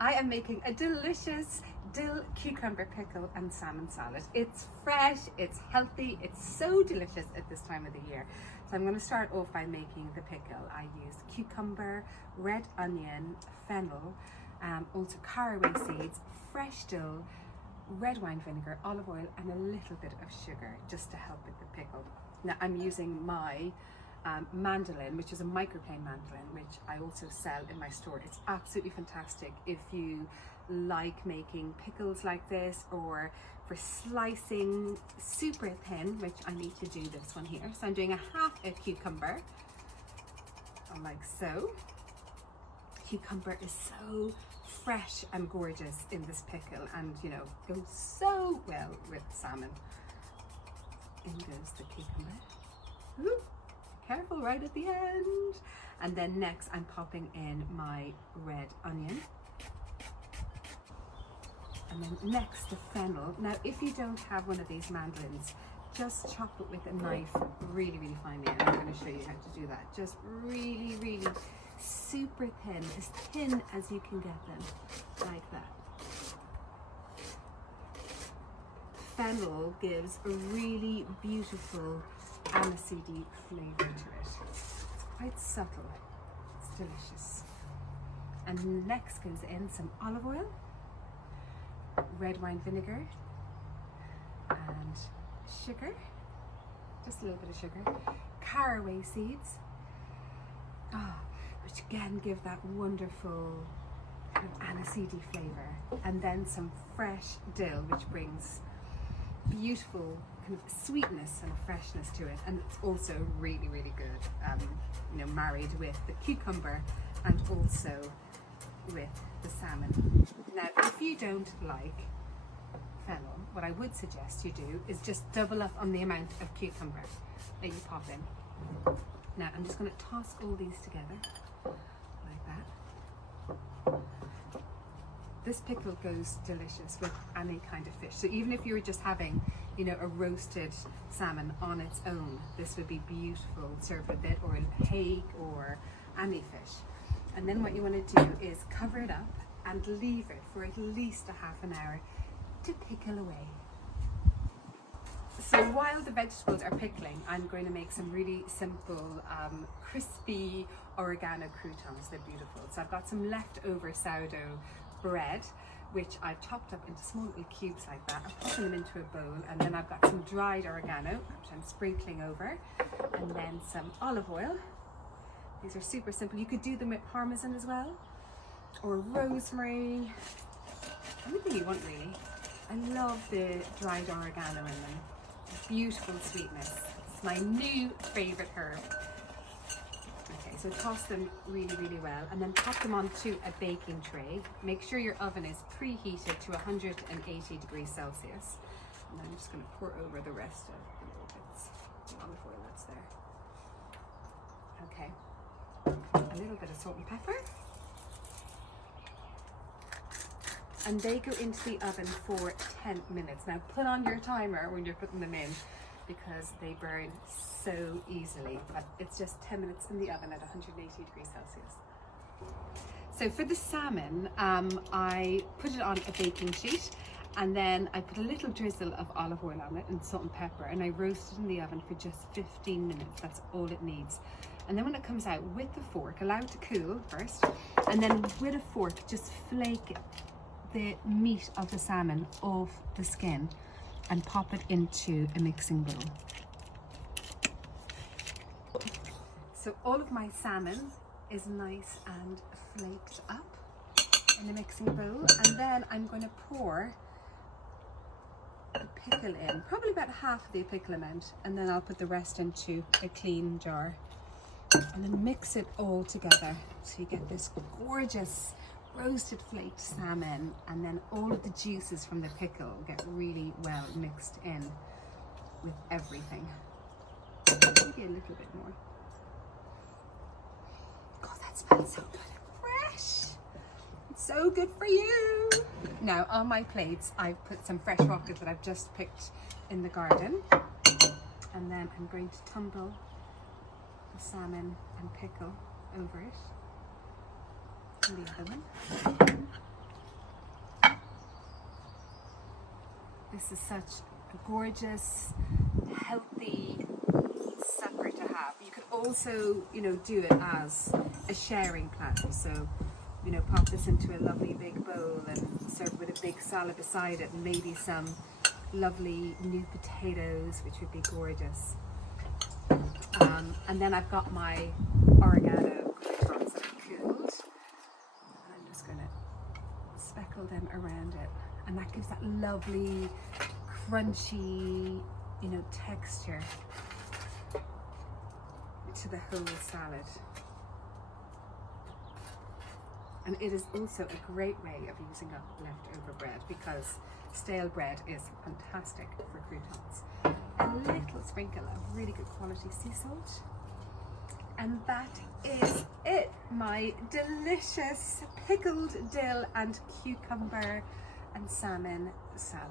I am making a delicious dill cucumber pickle and salmon salad. It's fresh, it's healthy, it's so delicious at this time of the year. So I'm going to start off by making the pickle. I used cucumber, red onion, fennel, also caraway seeds, fresh dill, red wine vinegar, olive oil, and a little bit of sugar just to help with the pickle. Now I'm using my mandolin, which is a microplane mandolin, which I also sell in my store. It's absolutely fantastic if you like making pickles like this, or for slicing super thin, which I need to do this one here. So I'm doing half a cucumber, like so. Cucumber is so fresh and gorgeous in this pickle, and you know, goes so well with salmon. In goes the cucumber. Ooh. Careful right at the end. And then next I'm popping in my red onion, and then next the fennel. Now if you don't have one of these mandolins, just chop it with a knife really finely, and I'm going to show you how to do that. Just really super thin, as thin as you can get them, like that. Fennel gives a really beautiful aniseedy flavour to it. It's quite subtle, it's delicious. And next goes in some olive oil, red wine vinegar, and sugar, just a little bit of sugar, caraway seeds, which again give that wonderful kind of aniseedy flavour, and then some fresh dill, which brings beautiful kind of sweetness and freshness to it, and it's also really good, you know, married with the cucumber and also with the salmon. Now if you don't like fennel, what I would suggest you do is just double up on the amount of cucumber that you pop in. Now I'm just going to toss all these together like that. This pickle goes delicious with any kind of fish. So even if you were just having, you know, a roasted salmon on its own, this would be beautiful served with it, or a hake, or any fish. And then what you want to do is cover it up and leave it for at least a half an hour to pickle away. So while the vegetables are pickling, I'm going to make some really simple crispy oregano croutons. They're beautiful. So I've got some leftover sourdough bread, which I've chopped up into small little cubes like that. I'm putting them into a bowl, and then I've got some dried oregano, which I'm sprinkling over, and then some olive oil. These are super simple. You could do them with parmesan as well, or rosemary, anything you want really. I love the dried oregano in them. Beautiful sweetness. It's my new favourite herb. Okay, so toss them really well, and then pop them onto a baking tray. Make sure your oven is preheated to 180 degrees Celsius. And then I'm just going to pour over the rest of the little bits of olive oil that's there. Okay, a little bit of salt and pepper. And they go into the oven for 10 minutes. Now put on your timer when you're putting them in, because they burn so easily. But it's just 10 minutes in the oven at 180 degrees Celsius. So for the salmon, I put it on a baking sheet, and then I put a little drizzle of olive oil on it and salt and pepper, and I roast it in the oven for just 15 minutes. That's all it needs. And then when it comes out, with the fork, allow it to cool first, and then with a fork, just flake the meat of the salmon off the skin and pop it into a mixing bowl. So all of my salmon is nice and flaked up in the mixing bowl, and then I'm going to pour the pickle in, probably about half of the pickle amount, and then I'll put the rest into a clean jar, and then mix it all together so you get this gorgeous roasted flaked salmon, and then all of the juices from the pickle get really well mixed in with everything. Maybe a little bit more. God, that smells so good and fresh. It's so good for you. Now on my plates I've put some fresh rocket that I've just picked in the garden, and then I'm going to tumble the salmon and pickle over it, and the other one. This is such a gorgeous, healthy supper to have. You could also, you know, do it as a sharing platter. So, you know, pop this into a lovely big bowl and serve with a big salad beside it, and maybe some lovely new potatoes, which would be gorgeous. And then I've got my oregano croutons that I've cooled, and I'm just going to speckle them around it, and that gives that lovely crunchy, you know, texture to the whole salad. And it is also a great way of using up leftover bread, because stale bread is fantastic for croutons. A little sprinkle of really good quality sea salt. And that is it, my delicious pickled dill and cucumber and salmon salad.